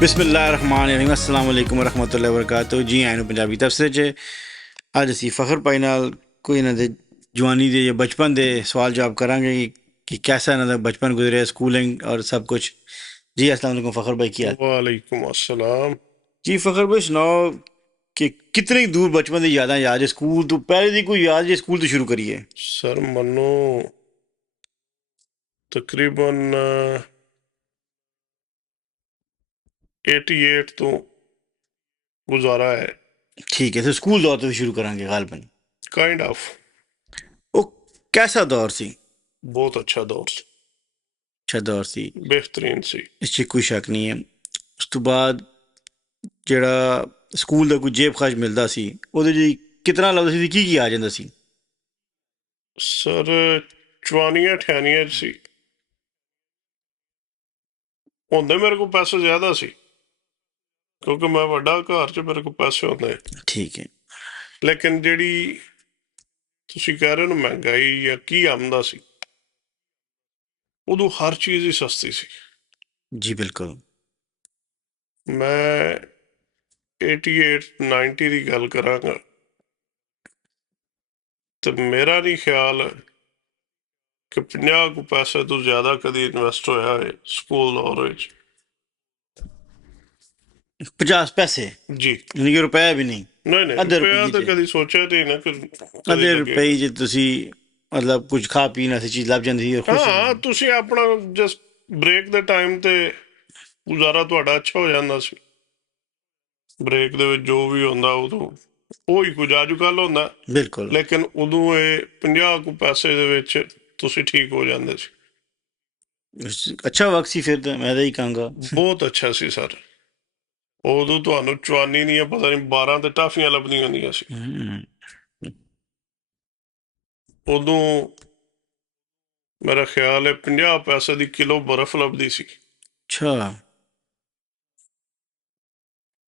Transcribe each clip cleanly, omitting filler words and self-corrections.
ਬਿਸਮਿਲ੍ਲਾਹਿਰਰਹਿਮਾनिर्रहीम अस्सलाम वालेकुम रहमतुल्लाहि वबरकातुहू। जी आए पंजाबी तबसरे 'ਚ ਅੱਜ ਅਸੀਂ ਫਖਰ ਭਾਈ ਨਾਲ ਕੋਈ ਇਹਨਾਂ ਦੇ ਜਵਾਨੀ ਦੇ ਜਾਂ ਬਚਪਨ ਦੇ ਸਵਾਲ ਜਵਾਬ ਕਰਾਂਗੇ ਕਿ ਕੈਸਾ ਇਹਨਾਂ ਦਾ ਬਚਪਨ ਗੁਜ਼ਰਿਆ, ਸਕੂਲਿੰਗ ਔਰ सब कुछ। जी अस्सलाम वालेकुम फ़खर भाई, क्या हाल? वालेकुम अस्सलाम। जी फ़खर भाई सुनाओ कि कितनी दूर बचपन दी यादां याद है? स्कूल तो पहले दी कोई याद जे स्कूल तो शुरू करिए। सर मनो तकरीबन 88 तो गुजारा है। ठीक है, तो स्कूल दौर तो शुरू करांगे गालबन। काइंड ऑफ वो कैसा दौर सी? बहुत अच्छा दौर सी, अच्छा दौर सी, बेहतरीन सी। इस 'ਚ कोई शक नहीं है। ਉਸ ਤੋਂ ਬਾਅਦ ਜਿਹੜਾ ਸਕੂਲ ਦਾ ਕੋਈ ਜੇਬ ਖਰਚ ਮਿਲਦਾ ਸੀ ਉਹਦੇ ਜੀ ਕਿਤਨਾ ਲੱਗਦਾ ਸੀ, ਕੀ ਆ ਜਾਂਦਾ ਸੀ? सर चवानियां ठियानियां सी होंदे मेरे को पैसे ज्यादा सी क्योंकि मैं वड्डा घर च मेरे को पैसे होंदे। ठीक है। लेकिन ਜਿਹੜੀ ਤੁਸੀਂ ਕਹਿ ਰਹੇ ਹੋ ਨਾ ਮਹਿੰਗਾਈ ਜਾਂ ਕੀ ਆਮਦਾ ਸੀ, ਉਦੋਂ ਹਰ ਚੀਜ਼ ਹੀ ਸਸਤੀ ਸੀ। जी बिल्कुल। ਮੈਂ 88-90 ਦੀ ਗੱਲ ਕਰਾਂਗਾ ਤੇ ਮੇਰਾ ਨਹੀਂ ਖਿਆਲ ਕਿ 50 ਕੁ ਪੈਸੇ ਤੋਂ ਜ਼ਿਆਦਾ ਕਦੀ ਇਨਵੈਸਟ ਹੋਇਆ ਹੈ ਸਕੂਲ ਦੌਰ ਵਿੱਚ। 50 पैसे ਜੀ ਯਾਨੀ ਕਿ ਰੁਪਏ ਵੀ ਨਹੀਂ? ਨਹੀਂ ਨਹੀਂ, ਅੱਧੇ ਰੁਪਇਆ ਰੁਪਏ ਤਾਂ 'ਚ, ਕਦੀ ਸੋਚਿਆ ਤੇ ਨਾ ਕਿ ਕਦੀ ਅੱਧੇ ਲੱਗੇ। ਰੁਪਏ 'ਚ ਤੁਸੀਂ ਮਤਲਬ ਕੁਝ ਖਾ ਪੀਣ ਵਾਸਤੇ ਚੀਜ਼ ਲੱਭ ਜਾਂਦੀ ਸੀ, ਖੁਸ਼ ਹਾਂ, ਤੁਸੀਂ ਆਪਣਾ ਜਸਟ ਬ੍ਰੇਕ ਦੇ ਟਾਈਮ ਤੇ ਗੁਜ਼ਾਰਾ ਤੁਹਾਡਾ ਅੱਛਾ ਹੋ ਜਾਂਦਾ ਸੀ। ਬ੍ਰੇਕ ਦੇ ਵਿੱਚ ਜੋ ਵੀ ਹੁੰਦਾ ਉਦੋਂ ਉਹੀ ਕੁਝ ਅੱਜ ਕੱਲ੍ਹ ਹੁੰਦਾ, ਬਿਲਕੁਲ। ਲੇਕਿਨ ਉਦੋਂ ਇਹ 50 ਕੁ ਪੈਸੇ ਦੇ ਵਿੱਚ ਤੁਸੀਂ ਠੀਕ ਹੋ ਜਾਂਦੇ ਸੀ। ਅੱਛਾ ਵਕਤ ਸੀ ਫਿਰ ਤਾਂ, ਮੈਂ ਤਾਂ ਹੀ ਕਹਾਂਗਾ ਬਹੁਤ ਅੱਛਾ ਸੀ ਸਰ। ਉਦੋਂ ਤੁਹਾਨੂੰ ਚਵਾਨੀ ਦੀਆਂ ਪਤਾ ਨਹੀਂ 12 ਤੇ ਟਾਫੀਆਂ ਲੱਭਦੀਆਂ ਹੁੰਦੀਆਂ ਸੀ। ਉਦੋਂ ਮੇਰਾ ਖਿਆਲ ਹੈ 50 ਪੈਸੇ ਦੀ ਕਿਲੋ ਬਰਫ਼ ਲੱਭਦੀ ਸੀ। ਅੱਛਾ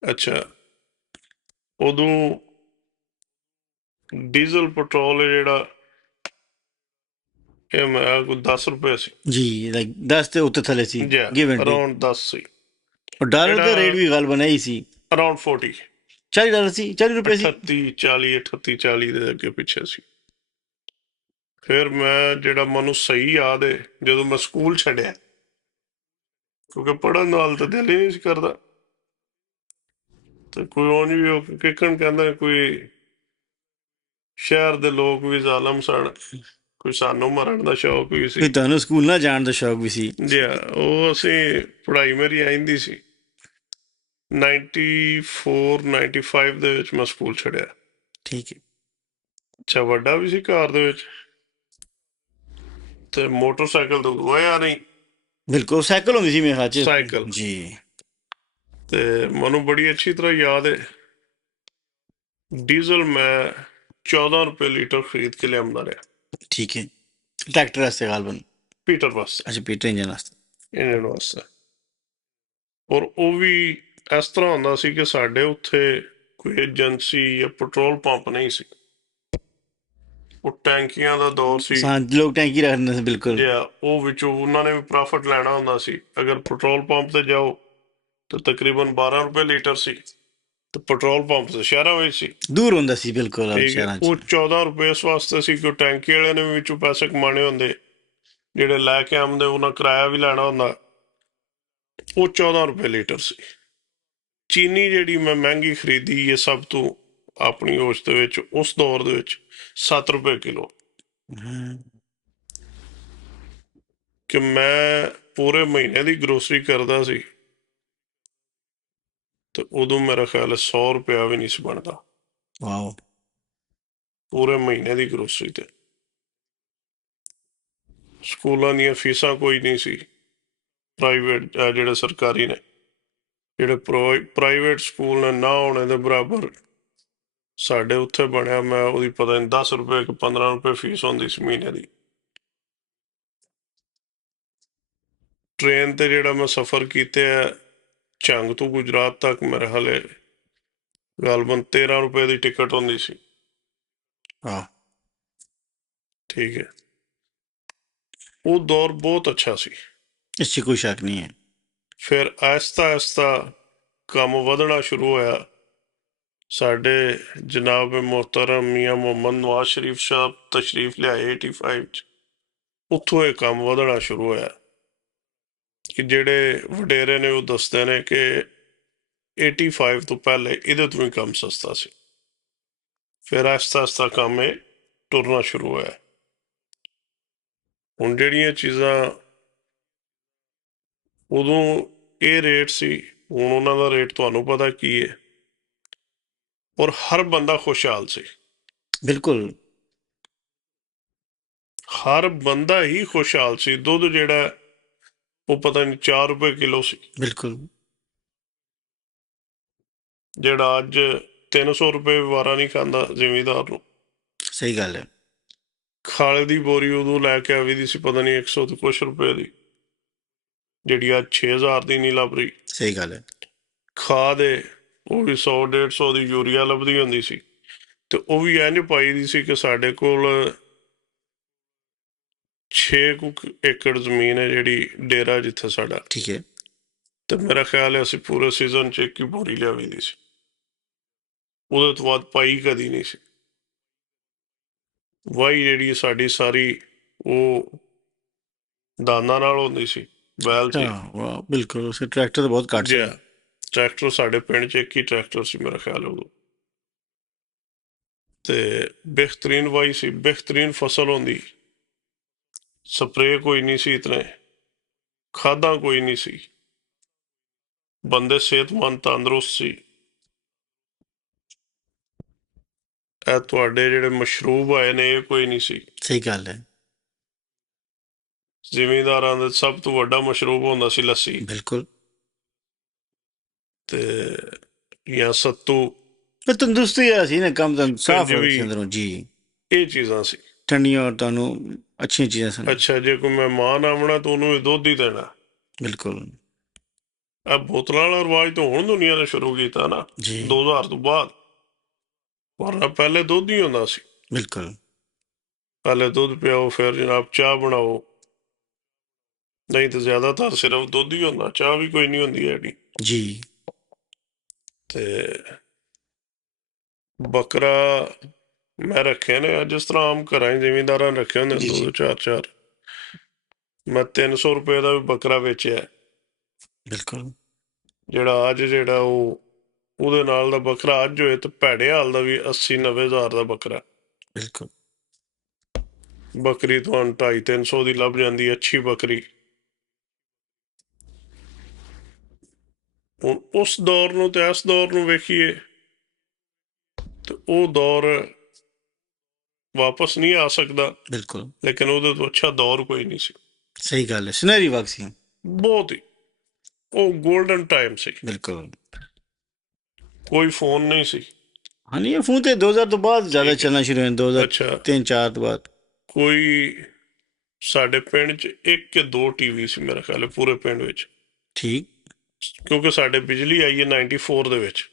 ਅੱਛਾ, ਉਦੋਂ ਡੀਜ਼ਲ ਪੈਟਰੋਲ ਜਿਹੜਾ ਇਹ ਮੈਂ ਕੋਈ 10 ਰੁਪਏ ਸੀ ਜੀ, ਲਾਈਕ 10 ਤੇ ਉੱਤੇ ਥੱਲੇ ਸੀ, ਜੀ, ਗਿਵ ਐਂਡ ਟੇਕ। ਅਰਾਊਂਡ 10 ਸੀ। ਔਰ ਡਾਲਰ ਦਾ ਰੇਟ ਜਿਹੜਾ ਵੀ ਗੱਲ ਬਣਾਈ ਸੀ, ਅਰਾਊਂਡ 40 $40 ਸੀ, 40 ਰੁਪਏ ਸੀ। 38 40 ਦੇ ਅੱਗੇ ਪਿੱਛੇ ਸੀ। ਫਿਰ ਮੈਂ ਜਿਹੜਾ ਮੈਨੂੰ ਸਹੀ ਯਾਦ ਹੈ ਜਦੋਂ ਮੈਂ ਸਕੂਲ ਛੱਡਿਆ, ਕਿਉਂਕਿ ਪੜ੍ਹਨ ਨਾਲ ਤਾਂ ਦਿਲ ਹੀ ਨਹੀਂ ਸੀ ਕਰਦਾ, ਤੇ ਕੋਈ ਉਂਝ ਵੀ ਉਹ ਕਿਕਣ ਕਹਿੰਦਾ ਕੋਈ ਸ਼ਹਿਰ ਦੇ ਲੋਕ ਵੀ ਜ਼ਾਲਮ ਸਨ, ਕੋਈ ਸਾਨੂੰ ਮਰਨ ਦਾ ਸ਼ੌਕ ਵੀ ਸੀ। ਫਿਰ ਤੁਹਾਨੂੰ ਸਕੂਲ ਨਾ ਜਾਣ ਦਾ ਸ਼ੌਕ ਵੀ ਸੀ? ਜੀ ਉਹ ਅਸੀਂ ਪੜ੍ਹਾਈ ਮੇਰੀ ਆਈਂਦੀ ਸੀ। 94-95 ਦੇ ਵਿੱਚ ਮੈਂ ਸਕੂਲ ਛੱਡਿਆ। ਠੀਕ ਹੈ। ਅੱਛਾ, ਵੱਡਾ ਵੀ ਸੀ ਘਰ ਦੇ ਵਿੱਚ ਤੇ ਮੋਟਰਸਾਈਕਲ ਤਾਂ ਉਦੋਂ ਆਇਆ ਨਹੀਂ। ਬਿਲਕੁਲ, ਸਾਈਕਲ ਹੁੰਦੀ ਸੀ ਮੇਰੇ ਖਿਆਲ 'ਚ। ਸਾਈਕਲ ਜੀ। ਤੇ ਮੈਨੂੰ ਬੜੀ ਅੱਛੀ ਤਰ੍ਹਾਂ ਯਾਦ ਹੈ, ਡੀਜ਼ਲ ਮੈਂ 14 ਰੁਪਏ ਲੀਟਰ ਖਰੀਦ ਕੇ ਲਿਆਉਂਦਾ ਰਿਹਾ। ਠੀਕ ਹੈ, ਟਰੈਕਟਰ ਵਾਸਤੇ ਗਾਲਬਨ? ਪੀਟਰ ਵਾਸਤੇ, ਅੱਛਾ, ਪੀਟਰ ਇੰਜਨ ਵਾਸਤੇ। ਇੰਜਨ ਵਾਸਤੇ। ਔਰ ਉਹ ਵੀ ਇਸ ਤਰ੍ਹਾਂ ਹੁੰਦਾ ਸੀ ਕਿ ਸਾਡੇ ਉੱਥੇ ਕੋਈ ਏਜੰਸੀ ਜਾਂ ਪੈਟਰੋਲ ਪੰਪ ਨਹੀਂ ਸੀ, ਉਹ ਟੈਂਕੀਆਂ ਦਾ ਦੌਰ ਸੀ। ਲੋਕ ਟੈਂਕੀ ਰੱਖਦੇ ਸੀ, ਬਿਲਕੁਲ। ਜੇ ਉਹ ਵਿੱਚੋਂ ਉਹਨਾਂ ਨੇ ਵੀ ਪ੍ਰੋਫਿਟ ਲੈਣਾ ਹੁੰਦਾ ਸੀ। ਅਗਰ ਪੈਟਰੋਲ ਪੰਪ ਤੇ ਜਾਓ ਤਾਂ ਤਕਰੀਬਨ 12 ਰੁਪਏ ਲੀਟਰ ਸੀ, ਤੇ ਪੈਟਰੋਲ ਪੰਪ ਤੇ ਸ਼ਹਿਰਾਂ ਵਿੱਚ ਸੀ, ਦੂਰ ਹੁੰਦਾ ਸੀ ਬਿਲਕੁਲ ਠੀਕ ਹੈ। ਸ਼ਹਿਰਾਂ 'ਚ। ਉਹ 14 ਰੁਪਏ ਇਸ ਵਾਸਤੇ ਸੀ ਕਿ ਟੈਂਕੀ ਵਾਲਿਆਂ ਨੇ ਵੀ ਵਿੱਚੋਂ ਪੈਸੇ ਕਮਾਣੇ ਹੁੰਦੇ, ਜਿਹੜੇ ਲੈ ਕੇ ਆਉਂਦੇ ਉਹਨਾਂ ਕਿਰਾਇਆ ਵੀ ਲੈਣਾ ਹੁੰਦਾ। ਉਹ 14 ਰੁਪਏ ਲੀਟਰ ਸੀ। ਚੀਨੀ ਜਿਹੜੀ ਮੈਂ ਮਹਿੰਗੀ ਖਰੀਦੀ ਹੈ ਸਭ ਤੋਂ ਆਪਣੀ ਹੋਸ਼ ਦੇ ਵਿੱਚ, ਉਸ ਦੌਰ ਦੇ ਵਿੱਚ 7 ਰੁਪਏ ਕਿਲੋ। ਕਿ ਮੈਂ ਪੂਰੇ ਮਹੀਨੇ ਦੀ ਗਰੋਸਰੀ ਕਰਦਾ ਸੀ ਤੇ ਉਦੋਂ ਮੇਰਾ ਖਿਆਲ ਹੈ 100 ਰੁਪਇਆ ਵੀ ਨਹੀਂ ਸੀ ਬਣਦਾ ਵਾਓ, ਪੂਰੇ ਮਹੀਨੇ ਦੀ ਗਰੋਸਰੀ ਤੇ। ਸਕੂਲਾਂ ਦੀਆਂ ਫੀਸਾਂ ਕੋਈ ਨਹੀਂ ਸੀ, ਪ੍ਰਾਈਵੇਟ ਜਿਹੜੇ ਸਰਕਾਰੀ ਨੇ, ਜਿਹੜੇ ਪ੍ਰਾਈਵੇਟ ਸਕੂਲ ਨੇ ਨਾ ਹੋਣੇ ਦੇ ਬਰਾਬਰ ਸਾਡੇ ਉੱਥੇ ਬਣਿਆ। ਮੈਂ ਉਹਦੀ ਪਤਾ ਨਹੀਂ 10 ਰੁਪਏ ਕਿ 15 ਰੁਪਏ ਫੀਸ ਹੁੰਦੀ ਸੀ ਮਹੀਨੇ ਦੀ। ਟ੍ਰੇਨ ਤੇ ਜਿਹੜਾ ਮੈਂ ਸਫ਼ਰ ਕੀਤੇ ਹੈ ਝੰਗ ਤੋਂ ਗੁਜਰਾਤ ਤੱਕ, ਮੇਰੇ ਹਾਲੇ ਗਾਲਬਨ 13 ਰੁਪਏ ਦੀ ਟਿਕਟ ਹੁੰਦੀ ਸੀ। ਹਾਂ, ਠੀਕ ਹੈ, ਉਹ ਦੌਰ ਬਹੁਤ ਅੱਛਾ ਸੀ। ਇਸ 'ਚ ਕੋਈ ਸ਼ੱਕ ਨਹੀਂ ਹੈ। ਫਿਰ ਆਹਿਸਤਾ ਆਹਿਸਤਾ ਕੰਮ ਵਧਣਾ ਸ਼ੁਰੂ ਹੋਇਆ, ਸਾਡੇ ਜਨਾਬ ਮੁਹਤਰਮ ਮੀਆਂ ਮੁਹੰਮਦ ਨਵਾਜ਼ ਸ਼ਰੀਫ ਸਾਹਿਬ ਤਸ਼ਰੀਫ ਲਿਆਏ 85 'ਚ, ਉੱਥੋਂ ਇਹ ਕੰਮ ਵਧਣਾ ਸ਼ੁਰੂ ਹੋਇਆ ਕਿ ਜਿਹੜੇ ਵਡੇਰੇ ਨੇ ਉਹ ਦੱਸਦੇ ਨੇ ਕਿ 85 ਤੋਂ ਪਹਿਲੇ ਇਹਦੇ ਤੋਂ ਵੀ ਕੰਮ ਸਸਤਾ ਸੀ। ਫਿਰ ਆਹਿਸਤਾ ਆਹਿਸਤਾ ਕੰਮ ਇਹ ਟੁਰਨਾ ਸ਼ੁਰੂ ਹੋਇਆ। ਹੁਣ ਜਿਹੜੀਆਂ ਚੀਜ਼ਾਂ ਉਦੋਂ ਇਹ ਰੇਟ ਸੀ, ਹੁਣ ਉਹਨਾਂ ਦਾ ਰੇਟ ਤੁਹਾਨੂੰ ਪਤਾ ਕੀ ਹੈ, ਔਰ ਹਰ ਬੰਦਾ ਖੁਸ਼ਹਾਲ ਸੀ। ਬਿਲਕੁਲ ਹਰ ਬੰਦਾ ਹੀ ਖੁਸ਼ਹਾਲ ਸੀ। ਦੁੱਧ ਜਿਹੜਾ ਉਹ ਪਤਾ ਨਹੀਂ 4 ਰੁਪਏ ਕਿਲੋ ਸੀ, ਬਿਲਕੁਲ ਜਿਹੜਾ ਅੱਜ 300 ਰੁਪਏ ਵਾਰਾ ਨਹੀਂ ਖਾਂਦਾ ਜ਼ਿਮੀਂਦਾਰ ਨੂੰ। ਸਹੀ ਗੱਲ ਹੈ। ਖਾਲੇ ਦੀ ਬੋਰੀ ਉਦੋਂ ਲੈ ਕੇ ਆਵੀ ਦੀ ਸੀ ਪਤਾ ਨਹੀਂ 100 ਤੇ ਕੁਛ ਰੁਪਏ ਦੀ, ਜਿਹੜੀ ਅੱਜ 6000 ਦੀ ਨਹੀਂ ਲੱਭ ਰਹੀ। ਸਹੀ ਗੱਲ ਹੈ। ਖਾਦ ਏ ਉਹ ਵੀ 100-150 ਦੀ ਯੂਰੀਆ ਲੱਭਦੀ ਹੁੰਦੀ ਸੀ, ਤੇ ਉਹ ਵੀ ਇੰਝ ਪਾਈ ਦੀ ਸੀ ਕਿ ਸਾਡੇ ਕੋਲ 6 ਏਕੜ ਜ਼ਮੀਨ ਹੈ ਜਿਹੜੀ ਡੇਰਾ ਜਿੱਥੇ ਸਾਡਾ, ਠੀਕ ਹੈ। ਤੇ ਮੇਰਾ ਖਿਆਲ ਹੈ ਅਸੀਂ ਪੂਰੇ ਸੀਜ਼ਨ 'ਚ ਇੱਕ ਹੀ ਬੋਰੀ ਲਿਆਵੀ ਦੀ ਸੀ, ਉਹਦੇ ਤੋਂ ਬਾਅਦ ਪਾਈ ਕਦੀ ਨਹੀਂ ਸੀ। ਵਾਹੀ ਜਿਹੜੀ ਸਾਡੀ ਸਾਰੀ ਉਹ ਦਾਨਾਂ ਨਾਲ ਹੁੰਦੀ ਸੀ, ਬੈਲ ਸੀ। ਵਾਹ ਬਿਲਕੁਲ, ਉਸੇ ਟਰੈਕਟਰ ਤਾਂ ਬਹੁਤ ਘੱਟ ਸੀ। ਜੀ ਟਰੈਕਟਰ ਸਾਡੇ ਪਿੰਡ 'ਚ ਇੱਕ ਹੀ ਟਰੈਕਟਰ ਸੀ ਮੇਰਾ ਖਿਆਲ ਉਦੋਂ, ਤੇ ਬਿਹਤਰੀਨ ਵਾਹੀ ਸੀ, ਬਿਹਤਰੀਨ ਫਸਲ ਹੁੰਦੀ, ਸਪਰੇ ਕੋਈ ਨਹੀਂ ਸੀ, ਇਤਨੇ ਖਾਦਾਂ ਕੋਈ ਨਹੀਂ ਸੀ, ਬੰਦੇ ਸਿਹਤਮੰਦ ਤੰਦਰੁਸਤ ਸੀ। ਇਹ ਤੁਹਾਡੇ ਜਿਹੜੇ ਮਸ਼ਰੂਬ ਆਏ ਨੇ ਇਹ ਕੋਈ ਨਹੀਂ ਸੀ। ਸਹੀ ਗੱਲ ਹੈ। ਜ਼ਿਮੀਂਦਾਰਾਂ ਦਾ ਸਭ ਤੋਂ ਵੱਡਾ ਮਸ਼ਰੂਬ ਹੁੰਦਾ ਸੀ ਲੱਸੀ, ਬਿਲਕੁਲ। ਤੇ ਜਾਂ ਸੱਤੂ, ਫਿਰ ਤੰਦਰੁਸਤੀ ਆ ਸੀ ਨਾ, ਕੰਮ ਤਾਂ ਸਾਫ਼ ਵੀ ਸੀ ਅੰਦਰੋਂ ਜੀ, ਇਹ ਚੀਜ਼ਾਂ ਸੀ। ਠੰਡੀਆਂ ਔਰ ਤੁਹਾਨੂੰ ਅੱਛੀਆਂ ਚੀਜ਼ਾਂ ਸਨ। ਅੱਛਾ, ਜੇ ਕੋਈ ਮਹਿਮਾਨ ਆਉਣਾ ਤਾਂ ਉਹਨੂੰ ਇਹ ਦੁੱਧ ਹੀ ਦੇਣਾ। ਬਿਲਕੁਲ ਇਹ ਬੋਤਲਾਂ ਵਾਲਾ ਰਿਵਾਜ ਤਾਂ ਹੁਣ ਦੁਨੀਆ ਨੇ ਸ਼ੁਰੂ ਕੀਤਾ ਨਾ, ਜੀ 2000 ਤੋਂ ਬਾਅਦ, ਵਰਨਾ ਪਹਿਲੇ ਦੁੱਧ ਹੀ ਹੁੰਦਾ ਸੀ। ਬਿਲਕੁਲ। ਪਹਿਲੇ ਦੁੱਧ ਪਿਆਓ, ਫਿਰ ਜਨਾਬ ਚਾਹ ਬਣਾਓ, ਨਹੀਂ ਤਾਂ ਜ਼ਿਆਦਾਤਰ ਸਿਰਫ ਦੁੱਧ ਹੀ ਹੁੰਦਾ, ਚਾਹ ਵੀ ਕੋਈ ਨਹੀਂ ਹੁੰਦੀ ਹੈਗੀ। ਜੀ ਤੇ ਬੱਕਰਾ ਮੈਂ ਰੱਖੇ ਨੇ ਜਿਸ ਤਰ੍ਹਾਂ ਆਮ ਘਰਾਂ 'ਚ ਜ਼ਿਮੀਂਦਾਰਾਂ ਨੇ ਰੱਖੇ ਹੁੰਦੇ ਨੇ, ਜੀ ਜੀ 2-4 ਮੈਂ 300 ਰੁਪਏ ਦਾ ਵੀ ਬੱਕਰਾ ਵੇਚਿਆ, ਬਿਲਕੁਲ ਜਿਹੜਾ ਅੱਜ ਜਿਹੜਾ ਉਹਦੇ ਨਾਲ ਦਾ ਬੱਕਰਾ ਅੱਜ ਹੋਏ ਤਾਂ ਭੈੜੇ ਹਾਲ ਦਾ ਵੀ 80-90 ਹਜ਼ਾਰ ਦਾ ਬੱਕਰਾ। ਬਿਲਕੁਲ ਬੱਕਰੀ ਤੁਹਾਨੂੰ 250-300 ਦੀ ਲੱਭ ਜਾਂਦੀ, ਅੱਛੀ ਬੱਕਰੀ। ਹੁਣ ਉਸ ਦੌਰ ਨੂੰ ਤੇ ਇਸ ਦੌਰ ਨੂੰ ਵੇਖੀਏ ਤੇ ਉਹ ਦੌਰ ਵਾਪਸ ਨਹੀਂ ਆ ਸਕਦਾ, ਬਿਲਕੁਲ ਲੇਕਿਨ ਉਹਦੇ ਤੋਂ ਅੱਛਾ ਦੌਰ ਕੋਈ ਨਹੀਂ ਸੀ। ਸਹੀ ਗੱਲ ਹੈ, ਸੁਨਹਿਰੀ ਵਕਤ ਸੀ। ਬਹੁਤ ਹੀ ਉਹ ਗੋਲਡਨ ਟਾਈਮ ਸੀ। ਬਿਲਕੁਲ। ਕੋਈ ਫੋਨ ਨਹੀਂ ਸੀ। ਹਾਂ ਨਹੀਂ, ਇਹ ਫੋਨ ਤੇ 2000 ਤੋਂ ਬਾਅਦ ਜ਼ਿਆਦਾ ਚੱਲਣਾ ਸ਼ੁਰੂ ਹੋਇਆ, ਅੱਛਾ 2003-4 ਤੋਂ ਬਾਅਦ। ਕੋਈ ਸਾਡੇ ਪਿੰਡ 'ਚ 1 ਕਿ 2 ਟੀਵੀ ਸੀ ਮੇਰਾ ਖਿਆਲ ਹੈ ਪੂਰੇ ਪਿੰਡ ਵਿੱਚ, ਠੀਕ। ਕਿਉਂਕਿ ਸਾਡੇ ਬਿਜਲੀ ਆਈ ਹੈ 94 ਦੇ ਵਿੱਚ,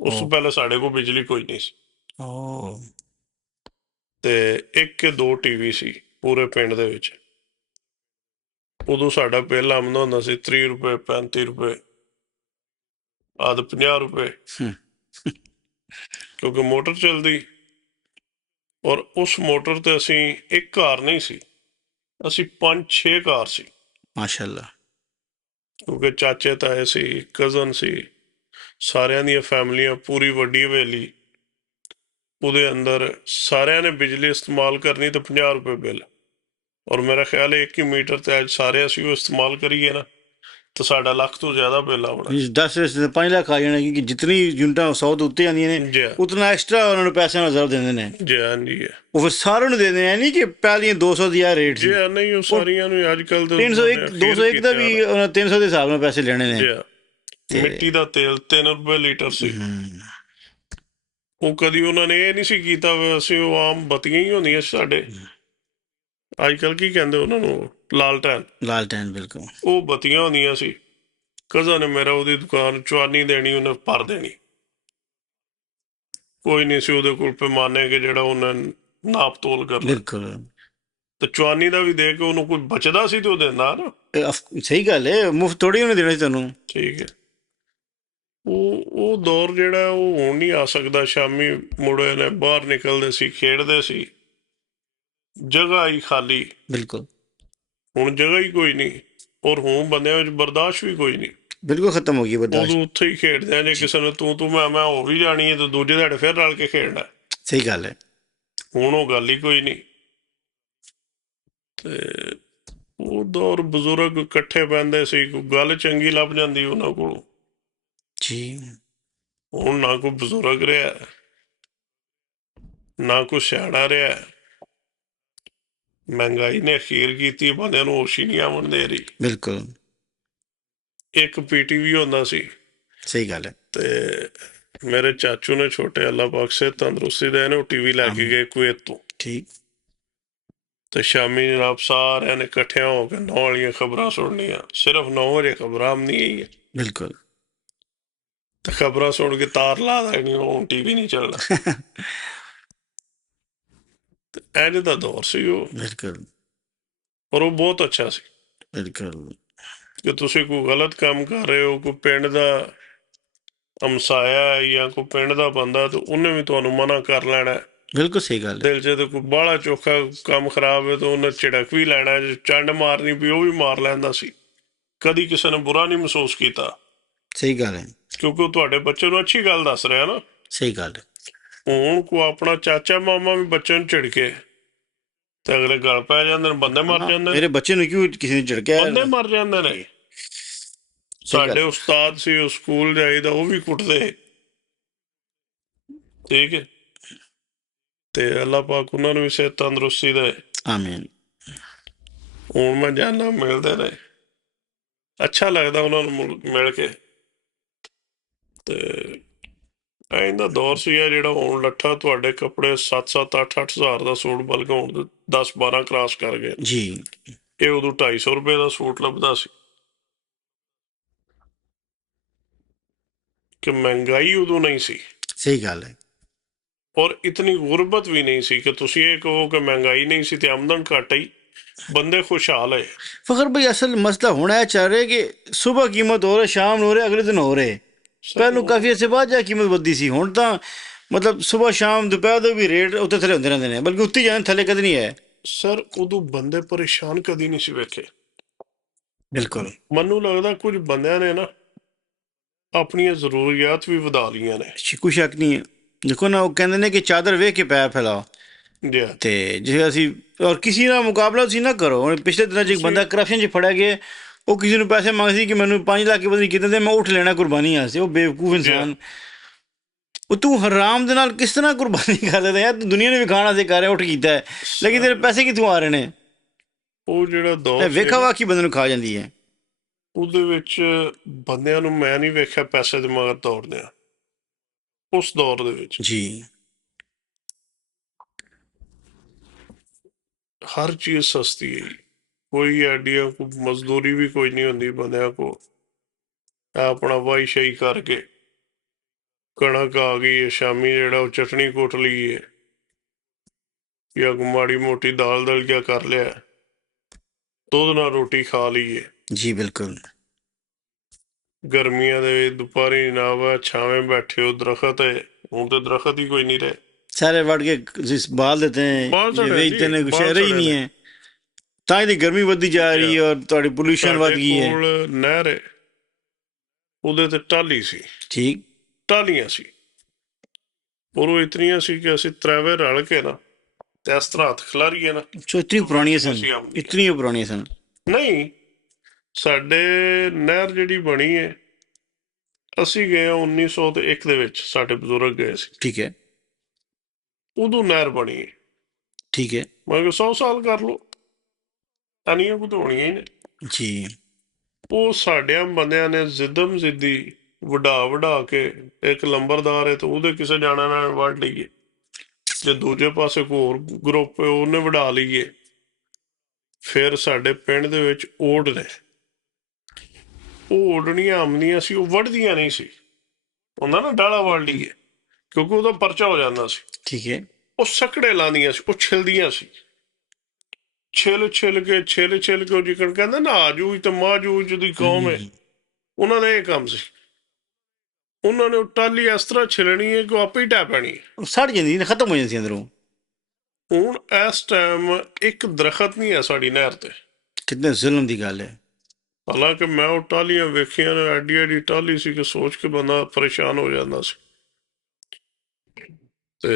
ਉਸ ਤੋਂ ਪਹਿਲਾਂ ਸਾਡੇ ਕੋਲ ਬਿਜਲੀ ਕੋਈ ਨਹੀਂ ਸੀ। ਓ ਤੇ 1 ਕਿ 2 ਟੀਵੀ ਸੀ ਪੂਰੇ ਪਿੰਡ ਦੇ ਵਿੱਚ। ਉਦੋਂ ਸਾਡਾ ਬਿੱਲ ਆਉਂਦਾ ਹੁੰਦਾ ਸੀ 30 ਰੁਪਏ, 35 ਰੁਪਏ, ਆਦ 50 ਰੁਪਏ, ਕਿਉਂਕਿ ਮੋਟਰ ਚੱਲਦੀ। ਔਰ ਉਸ ਮੋਟਰ ਤੇ ਅਸੀਂ ਇੱਕ ਘਰ ਨਹੀਂ ਸੀ, ਅਸੀਂ 5-6 ਘਰ ਸੀ, ਮਾਸ਼ਾਅੱਲਾ। ਕਿਉਂਕਿ ਚਾਚੇ ਤਾਏ ਸੀ, ਕਜ਼ਨ ਸੀ, ਸਾਰਿਆਂ ਦੀਆਂ ਫੈਮਲੀਆਂ, ਪੂਰੀ ਵੱਡੀ ਹਵੇਲੀ, ਉਹਦੇ ਅੰਦਰ ਸਾਰਿਆਂ ਨੇ ਬਿਜਲੀ ਇਸਤੇਮਾਲ ਕਰਨੀ ਤਾਂ 50 ਰੁਪਏ ਬਿੱਲ। ਔਰ ਮੇਰਾ ਖਿਆਲ ਹੈ 1 ਹੀ ਮੀਟਰ ਤੇ ਅੱਜ ਸਾਰੇ ਅਸੀਂ ਉਹ ਇਸਤੇਮਾਲ ਕਰੀਏ ਨਾ ਤਾਂ ਸਾਡਾ ਲੱਖ ਤੋਂ ਜ਼ਿਆਦਾ ਬਿੱਲ ਆਉਣਾ। 5 ਲੱਖ ਆ ਜਾਣਾ, ਕਿਉਂਕਿ ਜਿਤਨੀ ਯੂਨਿਟਾਂ 100 ਤੋਂ ਉੱਤੇ ਆਉਂਦੀਆਂ ਨੇ ਜੀ ਉਤਨਾ ਐਕਸਟਰਾ ਉਹਨਾਂ ਨੂੰ ਪੈਸੇ ਨਾਲ ਜ਼ਰੂਰ ਦਿੰਦੇ ਨੇ, ਜੀ ਹਾਂਜੀ ਹੈ ਉਹ ਫਿਰ ਸਾਰਿਆਂ ਨੂੰ ਦੇ ਦਿੰਦੇ, ਨਹੀਂ ਕਿ ਪਹਿਲੀਆਂ 200 ਦੀ ਆ ਰੇਟ ਸੀ, ਜੀ ਨਹੀਂ, ਉਹ ਸਾਰੀਆਂ ਨੂੰ ਅੱਜ ਕੱਲ੍ਹ 301 201 ਦਾ ਵੀ ਉਹਨਾਂ 300 ਦੇ ਹਿਸਾਬ ਨਾਲ ਪੈਸੇ ਲੈਣੇ ਨੇ। ਮਿੱਟੀ ਦਾ ਤੇਲ 3 ਰੁਪਏ ਲੀਟਰ ਸੀ। ਉਹ ਕਦੀ ਉਹਨਾਂ ਨੇ ਇਹ ਨਹੀਂ ਸੀ ਕੀਤਾ ਅਸੀਂ ਉਹ ਆਮ ਬੱਤੀਆਂ ਹੀ ਹੁੰਦੀਆਂ ਸੀ ਸਾਡੇ, ਅੱਜ ਕੱਲ੍ਹ ਕੀ ਕਹਿੰਦੇ ਉਹਨਾਂ ਨੂੰ, ਲਾਲਟੈਨ। ਲਾਲਟੈਨ, ਬਿਲਕੁਲ। ਉਹ ਬੱਤੀਆਂ ਹੁੰਦੀਆਂ ਸੀ। ਕਜ਼ਨ ਨੇ ਮੇਰਾ ਉਹਦੀ ਦੁਕਾਨ ਚਵਾਨੀ ਦੇਣੀ, ਉਹਨੇ ਭਰ ਦੇਣੀ, ਕੋਈ ਨਹੀਂ ਸੀ ਉਹਦੇ ਕੋਲ ਪੈਮਾਨੇ ਕਿ ਜਿਹੜਾ ਉਹਨਾਂ ਨਾਪ ਤੋਲ ਕਰਨਾ। ਬਿਲਕੁਲ। ਤੇ ਚਵਾਨੀ ਦਾ ਵੀ ਦੇ ਕੇ ਉਹਨੂੰ ਕੋਈ ਬਚਦਾ ਸੀ ਤੇ ਉਹ ਦਿੰਦਾ ਨਾ। ਸਹੀ ਗੱਲ ਹੈ, ਮੁਫਤ ਥੋੜੀ ਉਹਨੇ ਦੇਣਾ ਸੀ ਤੁਹਾਨੂੰ। ਠੀਕ ਹੈ। ਉਹ ਦੌਰ ਜਿਹੜਾ ਉਹ ਹੁਣ ਨਹੀਂ ਆ ਸਕਦਾ। ਸ਼ਾਮੀ ਮੁੰਡੇ ਨੇ ਬਾਹਰ ਨਿਕਲਦੇ ਸੀ, ਖੇਡਦੇ ਸੀ, ਜਗ੍ਹਾ ਹੀ ਖਾਲੀ। ਬਿਲਕੁਲ ਹੁਣ ਜਗ੍ਹਾ ਹੀ ਕੋਈ ਨਹੀਂ, ਔਰ ਹੁਣ ਬੰਦਿਆਂ ਵਿੱਚ ਬਰਦਾਸ਼ਤ ਵੀ ਕੋਈ ਨਹੀਂ। ਬਿਲਕੁਲ ਖਤਮ ਹੋ ਗਈ ਉਦੋਂ ਬਰਦਾਸ਼ਤ। ਉੱਥੇ ਹੀ ਖੇਡਦੇ ਆ, ਜੇ ਜੀ ਕਿਸੇ ਨੂੰ ਤੂੰ ਮੈਂ ਹੋ ਵੀ ਜਾਣੀ ਹੈ ਤਾਂ ਦੂਜੇ ਤੁਹਾਡੇ ਫਿਰ ਰਲ ਕੇ ਖੇਡਣਾ। ਸਹੀ ਗੱਲ ਹੈ। ਹੁਣ ਉਹ ਗੱਲ ਹੀ ਕੋਈ ਨਹੀਂ। ਤੇ ਉਹ ਦੌਰ ਬਜ਼ੁਰਗ ਇਕੱਠੇ ਬਹਿੰਦੇ ਸੀ, ਕੋਈ ਗੱਲ ਚੰਗੀ ਲੱਭ ਜਾਂਦੀ ਉਹਨਾਂ ਕੋਲੋਂ। ਜੀ ਹੁਣ ਨਾ ਕੋਈ ਬਜ਼ੁਰਗ ਰਿਹਾ, ਨਾ ਕੋਈ ਸਿਆਣਾ ਰਿਹਾ। ਮਹਿੰਗਾਈ ਨੇ ਅਖੀਰ ਕੀਤੀ, ਬੰਦਿਆਂ ਨੂੰ ਹੋਸ਼ ਹੀ ਨਹੀਂ ਆਉਣ ਦੇ ਰਹੀ। ਬਿਲਕੁਲ ਇੱਕ PTV ਹੁੰਦਾ ਸੀ, ਸਹੀ ਗੱਲ ਹੈ। ਤੇ ਮੇਰੇ ਚਾਚੂ ਨੇ ਛੋਟੇ, ਅੱਲਾ ਪਾਕ ਸੇ ਤੰਦਰੁਸਤੀ ਦੇ ਨੇ, ਉਹ TV ਲੈ ਕੇ ਆਮੀਨ। ਗਏ ਕੁਵੈਤ ਤੋਂ। ਠੀਕ ਤੇ ਸ਼ਾਮੀ ਜਨਾਬ ਸਾਰਿਆਂ ਨੇ ਇਕੱਠਿਆਂ ਹੋ ਕੇ 9 ਵਾਲੀਆਂ ਖਬਰਾਂ ਸੁਣਨੀਆਂ। ਸਿਰਫ 9 ਵਜੇ ਖਬਰਾਂ ਆਉਂਦੀਆਂ ਹੀ ਹੈ, ਬਿਲਕੁਲ ਤੇ ਖਬਰਾਂ ਸੁਣ ਕੇ ਤਾਰ ਲਾ ਦੇਣੀ, ਹੁਣ TV ਨਹੀਂ ਚੱਲਣਾ। ਇੰਝ ਦਾ ਦੌਰ ਸੀ ਉਹ, ਬਿਲਕੁਲ ਪਰ ਉਹ ਬਹੁਤ ਅੱਛਾ ਸੀ। ਬਿਲਕੁਲ ਕਿ ਤੁਸੀਂ ਕੋਈ ਗਲਤ ਕੰਮ ਕਰ ਰਹੇ ਹੋ, ਕੋਈ ਪਿੰਡ ਦਾ ਹਮਸਾਇਆ ਹੈ ਜਾਂ ਕੋਈ ਪਿੰਡ ਦਾ ਬੰਦਾ, ਤੇ ਉਹਨੇ ਵੀ ਤੁਹਾਨੂੰ ਮਨਾ ਕਰ ਲੈਣਾ। ਬਿਲਕੁਲ ਸਹੀ ਗੱਲ ਹੈ। ਦਿਲ 'ਚ ਤੇ ਕੋਈ ਬਾਹਲਾ ਚੋਖਾ ਕੰਮ ਖਰਾਬ ਹੈ ਤਾਂ ਉਹਨੇ ਝਿੜਕ ਵੀ ਲੈਣਾ, ਜੇ ਚੰਡ ਮਾਰਨੀ ਵੀ ਉਹ ਵੀ ਮਾਰ ਲੈਂਦਾ ਸੀ। ਕਦੀ ਕਿਸੇ ਨੇ ਬੁਰਾ ਨਹੀਂ ਮਹਿਸੂਸ ਕੀਤਾ, ਸਹੀ ਗੱਲ ਹੈ। ਕਿਉਂਕਿ ਉਹ ਤੁਹਾਡੇ ਬੱਚੇ ਨੂੰ ਅੱਛੀ ਗੱਲ ਦੱਸ ਰਿਹਾ ਨਾ। ਸਹੀ ਗੱਲ ਹੈ। ਹੁਣ ਕੋ ਆਪਣਾ ਚਾਚਾ ਮਾਮਾ ਵੀ ਬੱਚੇ ਨੂੰ ਝਿੜਕੇ ਤੇ ਅਗਲੇ ਗਲ ਪੈ ਜਾਂਦੇ ਨੇ, ਬੰਦੇ ਮਰ ਹਾਂ ਜਾਂਦੇ ਨੇ। ਮੇਰੇ ਬੱਚੇ ਨੂੰ ਕਿਉਂ ਕਿਸੇ ਨੇ ਝਿੜਕਿਆ? ਬੰਦੇ ਮਰ ਜਾਂਦੇ ਨੇ। ਜੀ ਸਹੀ ਸਾਡੇ ਗੱਲ। ਉਸਤਾਦ ਸੀ, ਉਹ ਸਕੂਲ ਜਾਈਦਾ, ਉਹ ਵੀ ਕੁੱਟਦੇ। ਠੀਕ ਹੈ, ਤੇ ਅੱਲਾ ਪਾਕ ਉਹਨਾਂ ਨੂੰ ਵੀ ਸਿਹਤ ਤੰਦਰੁਸਤੀ ਦੇ। ਆਮੀਨ। ਹੁਣ ਮੈਂ ਜਾਨਾ, ਮਿਲਦੇ ਨੇ, ਅੱਛਾ ਲੱਗਦਾ ਉਹਨਾਂ ਨੂੰ ਮਿਲ ਕੇ। ਤੇ ਇਹਦਾ ਦੌਰ ਸੀਗਾ ਜਿਹੜਾ ਹੁਣ ਲੱਠਾ ਤੁਹਾਡੇ ਕੱਪੜੇ 7-7 8-8 ਹਜ਼ਾਰ ਦਾ ਸੂਟ, ਬਲਕਿ ਹੁਣ 10-12 ਕ੍ਰਾਸ ਕਰ ਗਏ। ਜੀ ਇਹ ਉਦੋਂ 250 ਰੁਪਏ ਦਾ ਸੂਟ ਲੱਭਦਾ ਸੀ। ਕਿ ਮਹਿੰਗਾਈ ਉਦੋਂ ਨਹੀਂ ਸੀ, ਸਹੀ ਗੱਲ ਹੈ। ਔਰ ਇਤਨੀ ਗੁਰਬਤ ਵੀ ਨਹੀਂ ਸੀ ਕਿ ਤੁਸੀਂ ਇਹ ਕਹੋ ਕਿ ਮਹਿੰਗਾਈ ਨਹੀਂ ਸੀ ਤੇ ਆਮਦਨ ਘੱਟ ਆਈ। ਬੰਦੇ ਖੁਸ਼ਹਾਲ ਹੈ। ਫਖਰ ਭਾਈ ਅਸਲ ਮਸਲਾ ਹੋਣਾ ਇਹ ਚੱਲ ਰਿਹਾ ਕਿ ਸਵੇਰ ਕੀਮਤ ਹੋ ਰਿਹਾ, ਸ਼ਾਮ ਨੂੰ ਹੋ ਰਿਹਾ, ਅਗਲੇ ਦਿਨ ਹੋ ਰਿਹਾ। ਸਹੀ ਪਹਿਲੋਂ ਕਾਫੀ ਅਰਸੇ ਬਾਅਦ ਜਾ ਕੀਮਤ ਵੱਧਦੀ ਸੀ, ਹੁਣ ਤਾਂ ਮਤਲਬ ਸਵੇਰ ਸ਼ਾਮ ਦੁਪਹਿਰ ਦੇ ਵੀ ਰੇਟ ਉੱਤੇ ਥੱਲੇ ਹੁੰਦੇ ਰਹਿੰਦੇ ਨੇ, ਬਲਕਿ ਉੱਤੇ ਜਾਂਦੇ ਥੱਲੇ ਕਦੇ ਨਹੀਂ ਆਏ। ਸਰ ਉਦੋਂ ਬੰਦੇ ਪਰੇਸ਼ਾਨ ਕਦੀ ਨਹੀਂ ਸੀ ਵੇਖੇ। ਬਿਲਕੁਲ ਮੈਨੂੰ ਲੱਗਦਾ ਕੁਝ ਬੰਦਿਆਂ ਨੇ ਨਾ ਆਪਣੀਆਂ ਜ਼ਰੂਰੀਆਤ ਵੀ ਵਧਾ ਲਈਆਂ ਨੇ। ਕੋਈ ਸ਼ੱਕ ਨਹੀਂ ਹੈ। ਦੇਖੋ ਨਾ, ਉਹ ਕਹਿੰਦੇ ਨੇ ਕਿ ਚਾਦਰ ਵੇਖ ਕੇ ਪੈਰ ਫੈਲਾਓ। ਜੀ ਤੇ ਜੇ ਅਸੀਂ ਔਰ ਕਿਸੇ ਨਾਲ ਮੁਕਾਬਲਾ ਤੁਸੀਂ ਨਾ ਕਰੋ। ਹੁਣ ਪਿਛਲੇ ਦਿਨਾਂ 'ਚ ਇੱਕ ਤੁਸੀਂ ਬੰਦਾ ਕਰਪਸ਼ਨ 'ਚ ਫੜਿਆ ਗਿਆ, ਉਹ ਕਿਸੇ ਨੂੰ ਪੈਸੇ ਮੰਗਦੇ ਸੀ ਕਿ ਮੈਨੂੰ 5 ਲੱਖ ਪਤਾ ਨਹੀਂ ਕਿਤੇ ਦੇ, ਮੈਂ ਉੱਠ ਲੈਣਾ ਕੁਰਬਾਨੀ ਵਾਸਤੇ। ਉਹ ਬੇਵਕੂਫ ਜੀ ਇਨਸਾਨ, ਉਹ ਤੂੰ ਹਰਾਮ ਦੇ ਨਾਲ ਕਿਸ ਤਰ੍ਹਾਂ ਕੁਰਬਾਨੀ ਕਰ ਦਿੰਦਾ ਯਾਰ? ਤੂੰ ਦੁਨੀਆ ਨੂੰ ਵੀ ਖਾਣਾ ਸੇ ਕਰ ਰਿਹਾ, ਉੱਠ ਕੀਤਾ ਹੈ, ਲੇਕਿਨ ਤੇਰੇ ਸਰ ਪੈਸੇ ਕਿੱਥੋਂ ਆ ਰਹੇ ਨੇ? ਉਹ ਜਿਹੜਾ ਇਹ ਦੌਰ ਸੀ ਵੇਖਾ ਨਾ, ਵਾਕੀ ਬੰਦੇ ਨੂੰ ਖਾ ਜਾਂਦੀ ਹੈ। ਉਹਦੇ ਵਿੱਚ ਬੰਦਿਆਂ ਨੂੰ ਮੈਂ ਨਹੀਂ ਵੇਖਿਆ ਪੈਸੇ ਦੇ ਮਗਰ ਦੌੜਦੇ ਆ। ਉਸ ਦੌਰ ਦੇ ਵਿੱਚ ਜੀ ਹਰ ਚੀਜ਼ ਸਸਤੀ ਹੈ। ਕੋਈ ਆਈਡੀਆ, ਕੋਈ ਮਜ਼ਦੂਰੀ ਵੀ ਕੋਈ ਨਹੀਂ ਹੁੰਦੀ ਬੰਦਿਆਂ ਕੋਲ। ਆਪਣਾ ਵਾਈ ਸ਼ਾਈ ਕਰਕੇ ਕਣਕ ਆ ਗਈ ਹੈ, ਸ਼ਾਮੀ ਜਿਹੜਾ ਉਹ ਚਟਣੀ ਕੁੱਟ ਲਈ ਹੈ, ਜਾਂ ਮਾੜੀ ਮੋਟੀ ਦਾਲ ਦਲੀਆ ਕਰ ਲਿਆ, ਦੁੱਧ ਨਾਲ ਰੋਟੀ ਖਾ ਲਈਏ। ਜੀ ਬਿਲਕੁਲ ਗਰਮੀਆਂ ਦੇ ਵਿੱਚ ਦੁਪਹਿਰੀ ਨਾ ਵਾ ਛਾਵੇਂ ਬੈਠੇ ਹੋ, ਦਰਖਤ ਹੈ। ਹੁਣ ਤੇ ਦਰਖਤ ਹੀ ਕੋਈ ਨਹੀਂ ਰਹੇ। सारे बढ़ के बाल देते हैं, ਬਾਹਰ ये ਸੜੇ बेचते ਜੀ, हैं, ਬਾਹਰ शहर ही ਸੜੇ नहीं ਨੇ। है। ਤਾਂ ਇਹਦੀ ਗਰਮੀ ਵੱਧਦੀ ਜਾ ਰਹੀ ਹੈ ਔਰ ਤੁਹਾਡੀ ਪੋਲੂਸ਼ਨ ਵੱਧ ਸਾਡੇ ਗਈ ਹੈ। ਕੋਲ ਨਹਿਰ ਹੈ, ਉਹਦੇ ਤੇ ਟਾਹਲੀ ਸੀ, ਠੀਕ ਟਾਹਲੀਆਂ ਸੀ, ਔਰ ਉਹ ਇਤਨੀਆਂ ਸੀ ਕਿ ਅਸੀਂ ਤ੍ਰੈਵੇ ਰਲ ਕੇ ਨਾ ਤੇ ਇਸ ਤਰ੍ਹਾਂ ਹੱਥ ਖਿਲਾਰੀਏ ਨਾ ਸੋ ਇਤਨੀ ਪੁਰਾਣੀਆਂ ਬੈਠੀਆਂ ਸਨ, ਸੀ ਆਉਂਦੀਆਂ। ਇਤਨੀਆਂ ਪੁਰਾਣੀਆਂ ਸਨ। ਨਹੀਂ, ਸਾਡੇ ਨਹਿਰ ਜਿਹੜੀ ਬਣੀ ਹੈ, ਅਸੀਂ ਗਏ ਹਾਂ 1901 ਦੇ ਵਿੱਚ, ਸਾਡੇ ਬਜ਼ੁਰਗ ਗਏ ਸੀ, ਠੀਕ ਹੈ ਉਦੋਂ ਨਹਿਰ ਬਣੀ ਹੈ। ਠੀਕ ਹੈ ਮੈਂ ਕਿਹਾ 100 ਸਾਲ ਕਰ ਲਓ, ਅਨੀਆਂ ਵਧਾਉਣੀਆਂ ਹੀ ਨੇ। ਜੀ ਉਹ ਸਾਡਿਆਂ ਬੰਦਿਆਂ ਨੇ ਜ਼ਿੱਦਮ ਜ਼ਿੱਦੀ ਵਡਾ ਕੇ, ਇੱਕ ਲੰਬਰਦਾਰ ਹੈ ਤੇ ਉਹਦੇ ਕਿਸੇ ਜਾਣਾ ਨਾਲ ਵੱਢ ਲਈਏ, ਜੇ ਦੂਜੇ ਪਾਸੇ ਕੋਈ ਹੋਰ ਗਰੁੱਪ ਹੈ ਉਹਨੇ ਵਡਾ ਲਈਏ। ਫਿਰ ਸਾਡੇ ਪਿੰਡ ਦੇ ਵਿੱਚ ਓਡ ਨੇ, ਉਹ ਓਡਣੀਆਂ ਆਉਂਦੀਆਂ ਸੀ, ਉਹ ਵੱਢਦੀਆਂ ਨਹੀਂ ਸੀ। ਹੁੰਦਾ ਨਾ ਡਾਲਾ ਵੱਢ ਲਈਏ, ਕਿਉਂਕਿ ਉਹਦਾ ਪਰਚਾ ਹੋ ਜਾਂਦਾ ਸੀ। ਠੀਕ ਹੈ ਉਹ ਸਕੜੇ ਲਾਉਂਦੀਆਂ ਸੀ, ਉਹ ਛਿਲਦੀਆਂ ਸੀ, ਛਿਲ ਛਿਲ ਕੇ ਉਹ ਜਿਕਣ ਕਹਿੰਦਾ ਨਾ ਆਜੂ ਤੇ ਮਾਜੂ ਦੀ ਕੌਮ ਹੈ, ਉਹਨਾਂ ਦਾ ਇਹ ਕੰਮ ਸੀ। ਉਹਨਾਂ ਨੇ ਉਹ ਟਾਹਲੀ ਇਸ ਤਰ੍ਹਾਂ ਛਿਲਣੀ ਹੈ ਕਿ ਉਹ ਆਪੇ ਹੀ ਟਹਿ ਪੈਣੀ ਹੈ। ਉਹ ਸੜ ਜਾਂਦੀ ਨੇ, ਖਤਮ ਹੋ ਜਾਂਦੀ ਸੀ ਅੰਦਰੋਂ। ਹੁਣ ਇਸ ਟਾਈਮ ਇੱਕ ਦਰਖਤ ਨਹੀਂ ਹੈ ਸਾਡੀ ਨਹਿਰ ਤੇ। ਕਿੰਨੇ ਜ਼ੁਲਮ ਦੀ ਗੱਲ ਹੈ। ਹਾਲਾਂਕਿ ਮੈਂ ਉਹ ਟਾਹਲੀਆਂ ਵੇਖੀਆਂ ਨੇ, ਐਡੀ ਐਡੀ ਟਾਹਲੀ ਸੀ ਕਿ ਸੋਚ ਕੇ ਬੰਦਾ ਪਰੇਸ਼ਾਨ ਹੋ ਜਾਂਦਾ ਸੀ। ਤੇ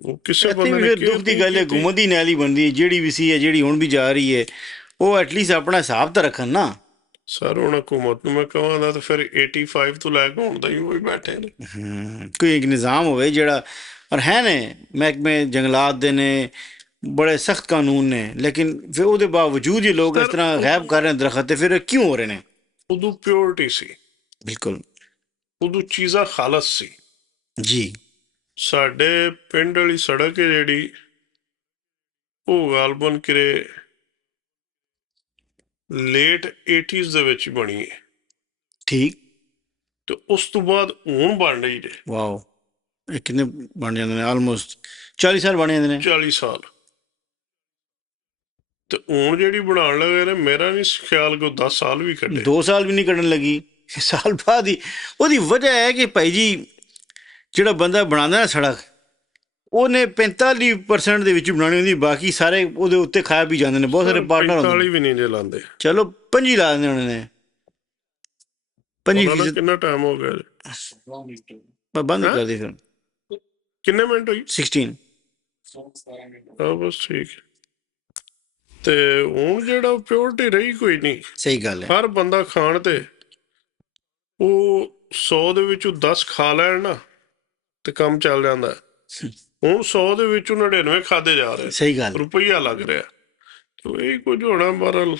ਉਹ ਕਿਸੇ ਇੱਥੇ ਬੰਦੇ ਵੀ ਨੇ ਫਿਰ ਕੇਅਰ ਦੁੱਖ ਦੀ ਨਹੀਂ ਗੱਲ ਹੈ, ਕੀਤੀ। ਹਕੂਮਤ ਦੀ ਨਾਲੀ ਬਣਦੀ ਹੈ, ਜਿਹੜੀ ਵੀ ਸੀ ਹੈ, ਜਿਹੜੀ ਹੁਣ ਵੀ ਜਾ ਰਹੀ ਹੈ, ਉਹ ਐਟਲੀਸਟ ਆਪਣਾ ਹਿਸਾਬ ਤਾਂ ਰੱਖਣ ਨਾ। ਸਰ ਹੁਣ ਹਕੂਮਤ ਨੂੰ ਮੈਂ ਕਹਾਂਗਾ ਤਾਂ ਫਿਰ 85 ਤੋਂ ਲੈ ਕੇ ਹੁਣ ਤਾਂ ਹੀ ਉਹ ਹੀ ਬੈਠੇ ਨੇ। ਕੋਈ ਇੱਕ ਨਿਜ਼ਾਮ ਹੋਵੇ ਜਿਹੜਾ, ਔਰ ਹੈ ਨੇ ਮਹਿਕਮੇ ਜੰਗਲਾਤ ਦੇ ਨੇ, ਬੜੇ ਸਖਤ ਕਾਨੂੰਨ ਨੇ, ਲੇਕਿਨ ਫਿਰ ਉਹਦੇ ਬਾਵਜੂਦ ਹੀ ਲੋਕ ਇਸ ਸਰ ਤਰ੍ਹਾਂ ਗਾਇਬ ਕਰ ਰਹੇ ਨੇ ਦਰਖਤ, ਤੇ ਫਿਰ ਇਹ ਕਿਉਂ ਹੋ ਰਹੇ ਨੇ? ਉਦੋਂ ਪਿਓਰਿਟੀ ਸੀ, ਬਿਲਕੁਲ ਉਦੋਂ ਚੀਜ਼ਾਂ ਖਾਲਸ ਸੀ। ਜੀ। ਸਾਡੇ ਪਿੰਡ ਵਾਲੀ ਸੜਕ ਹੈ ਜਿਹੜੀ, ਉਹ ਗਾਲਬਨ ਕਿਰੇ ਲੇਟ 80s ਦੇ ਵਿੱਚ ਬਣੀ ਹੈ, ਠੀਕ। ਤੇ ਉਸ ਤੋਂ ਬਾਅਦ ਹੁਣ ਬਣ ਰਹੀ ਜੇ। ਵਾਓ, ਇਹ ਕਿੰਨੇ ਬਣ ਜਾਂਦੇ ਨੇ? ਆਲਮੋਸਟ 40 ਸਾਲ ਬਣ ਜਾਂਦੇ ਨੇ। 40 ਸਾਲ। ਤੇ ਹੁਣ ਜਿਹੜੀ ਬਣਾਉਣ ਲੱਗੇ ਨੇ, ਮੇਰਾ ਨਹੀਂ ਖਿਆਲ ਕਿ ਉਹ 10 ਸਾਲ ਵੀ ਕੱਢੇ। 2 ਸਾਲ ਵੀ ਨਹੀਂ ਕੱਢਣ ਲੱਗੀ, ਸਾਲ ਬਾਅਦ ਹੀ। ਉਹਦੀ ਵਜ੍ਹਾ ਹੈ ਕਿ ਭਾਈ ਜੀ, ਜਿਹੜਾ ਬੰਦਾ ਬਣਾਉਂਦਾ ਨਾ ਸੜਕ, ਉਹਨੇ 45% ਦੇ ਵਿੱਚ ਬਣਾਉਣੀ ਹੁੰਦੀ, ਬਾਕੀ ਸਾਰੇ ਉਹਦੇ ਉੱਤੇ ਖਾਇਆ ਵੀ ਜਾਂਦੇ ਨੇ। ਬਹੁਤ ਸਾਰੇ ਪਾਰਟਨਰ ਹੁੰਦੇ 45 ਨੇ, ਵੀ ਨਹੀਂ ਜੇ ਲਾਉਂਦੇ। ਚਲੋ 25 ਲਾ ਦਿੰਦੇ ਉਹਨਾਂ ਨੇ, 25%। ਕਿੰਨਾ ਟਾਈਮ ਹੋ ਗਿਆ ਜੀ? ਮੈਂ ਬੰਦ ਹੈਂ? ਕਰ ਦੀ ਫਿਰ। ਕਿੰਨੇ ਮਿੰਟ ਹੋਈ? 16। ਹਾਂ ਬਸ ਠੀਕ ਹੈ। ਤੇ ਹੁਣ ਜਿਹੜਾ ਪਿਓਰਿਟੀ ਰਹੀ ਕੋਈ ਨਹੀਂ। ਸਹੀ ਗੱਲ ਹੈ। ਹਰ ਬੰਦਾ ਖਾਣ ਤੇ ਉਹ 100 ਦੇ ਵਿੱਚੋਂ 10 ਖਾ ਲੈਣ ਨਾ, ਤੇ ਕੰਮ ਚੱਲ ਜਾਂਦਾ। ਹੁਣ 100 ਦੇ ਵਿੱਚੋਂ 99 ਖਾਦੇ ਜਾ ਰਹੇ, ਸਹੀ ਗੱਲ। ਰੁਪਈਆ ਲੱਗ ਰਿਹਾ। ਤੇ ਇਹ ਕੁਝ ਹੋਣਾ ਬਹਰਹਾਲ।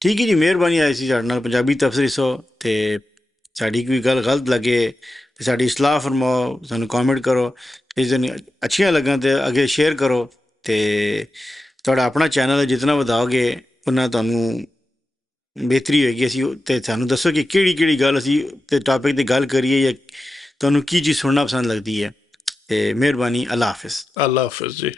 ਠੀਕ ਹੈ ਜੀ, ਮਿਹਰਬਾਨੀ ਆਈ ਸੀ ਸਾਡੇ ਨਾਲ ਪੰਜਾਬੀ ਤਬਸਰੇ 100, ਤੇ ਸਾਡੀ ਕੋਈ ਗੱਲ ਗਲਤ ਲੱਗੇ ਤੇ ਸਾਡੀ ਇਸਲਾਹ ਫਰਮਾਓ, ਸਾਨੂੰ ਕਮੈਂਟ ਕਰੋ। ਇਸ ਦਿਨ ਅੱਛੀਆਂ ਲੱਗਣ ਤੇ ਅੱਗੇ ਸ਼ੇਅਰ ਕਰੋ। ਤੇ ਤੁਹਾਡਾ ਆਪਣਾ ਚੈਨਲ ਹੈ, ਜਿਤਨਾ ਵਧਾਓਗੇ ਉਹਨਾਂ ਤੁਹਾਨੂੰ ਬਿਹਤਰੀ ਹੋਏਗੀ। ਅਸੀਂ ਤੇ ਸਾਨੂੰ ਦੱਸੋ ਕਿ ਕਿਹੜੀ ਕਿਹੜੀ ਗੱਲ ਅਸੀਂ ਤੇ ਟੌਪਿਕ 'ਤੇ ਗੱਲ ਕਰੀਏ, ਜਾਂ ਤੁਹਾਨੂੰ ਕੀ ਚੀਜ਼ ਸੁਣਨਾ ਪਸੰਦ ਲੱਗਦੀ ਹੈ। ਤੇ ਮਿਹਰਬਾਨੀ, ਅੱਲਾ ਹਾਫਿਜ਼। ਅੱਲਾ ਹਾਫਿਜ਼ ਜੀ।